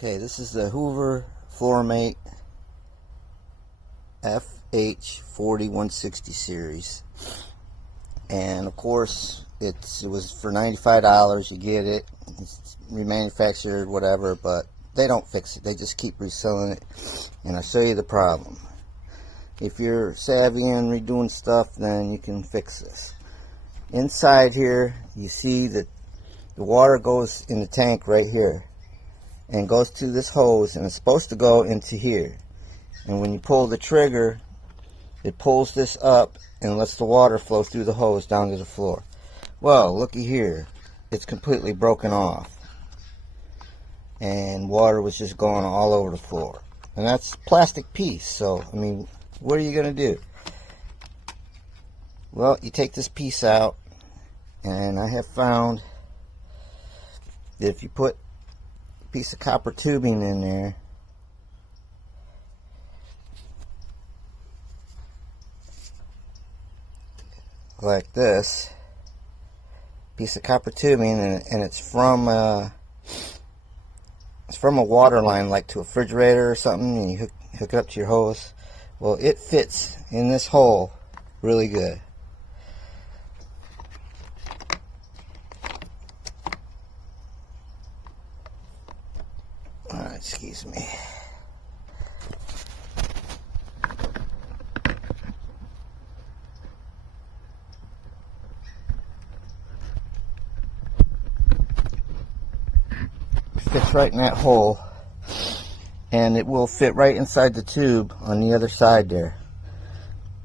Okay, this is the Hoover Floormate FH40160 series, and of course it was for $95. You get it, it's remanufactured, whatever, but they don't fix it. They just keep reselling it, and I'll show you the problem. If you're savvy in redoing stuff, then you can fix this. Inside here, you see that the water goes in the tank right here and goes to this hose, and it's supposed to go into here. And when you pull the trigger, it pulls this up and lets the water flow through the hose down to the floor. Well, looky here, it's completely broken off, and water was just going all over the floor. And that's a plastic piece, so I mean, what are you gonna do? Well, you take this piece out, and I have found that if you put a piece of copper tubing in there, like this, piece of copper tubing, and it's from a water line, like to a refrigerator or something, and you hook it up to your hose. Well, it fits in this hole really good. Excuse me. Fits right in that hole, and it will fit right inside the tube on the other side there,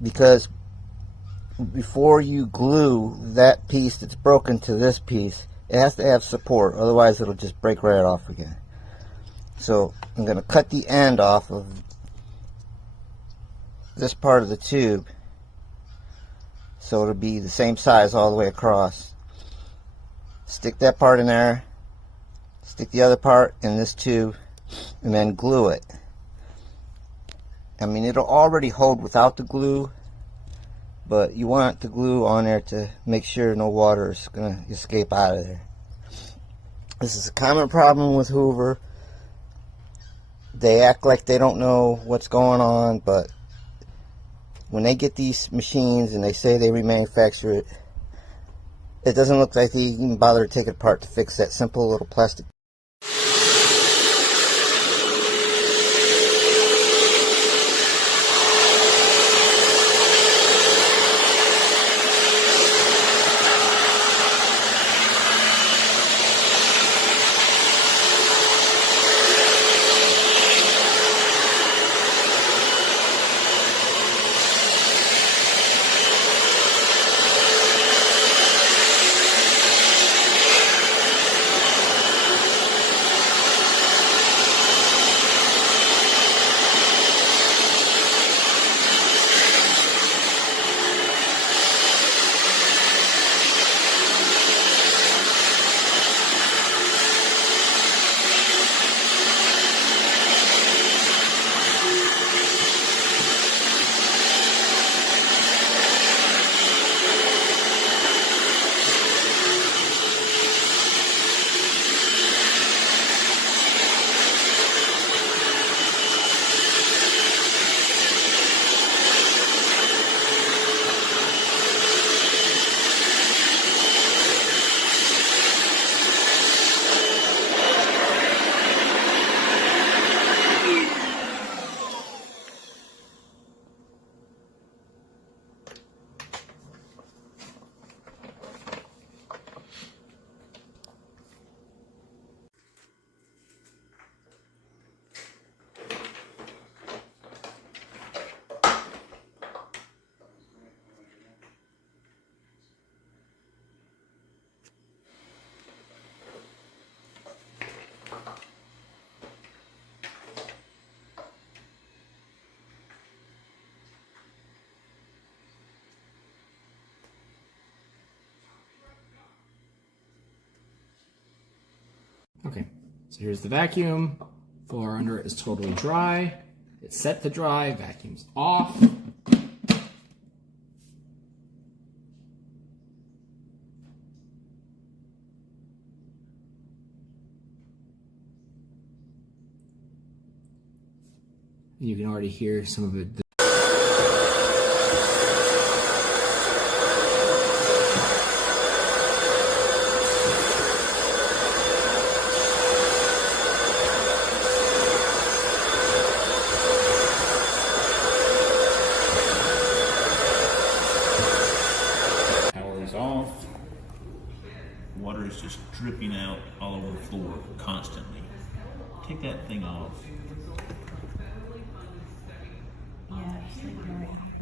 because before you glue that piece that's broken to this piece, it has to have support, otherwise it'll just break right off again. So I'm going to cut the end off of this part of the tube so it'll be the same size all the way across. Stick that part in there, stick the other part in this tube, and then glue it. I mean, it'll already hold without the glue, but you want the glue on there to make sure no water is going to escape out of there. This is a common problem with Hoover. They act like they don't know what's going on, but when they get these machines and they say they remanufacture it, it doesn't look like they even bother to take it apart to fix that simple little plastic. Okay, so here's the vacuum. Floor under it is totally dry. It's set to dry, vacuum's off. You can already hear some of it. Power is off. Water is just dripping out all over the floor constantly. Take that thing off. Yeah, just leave it around.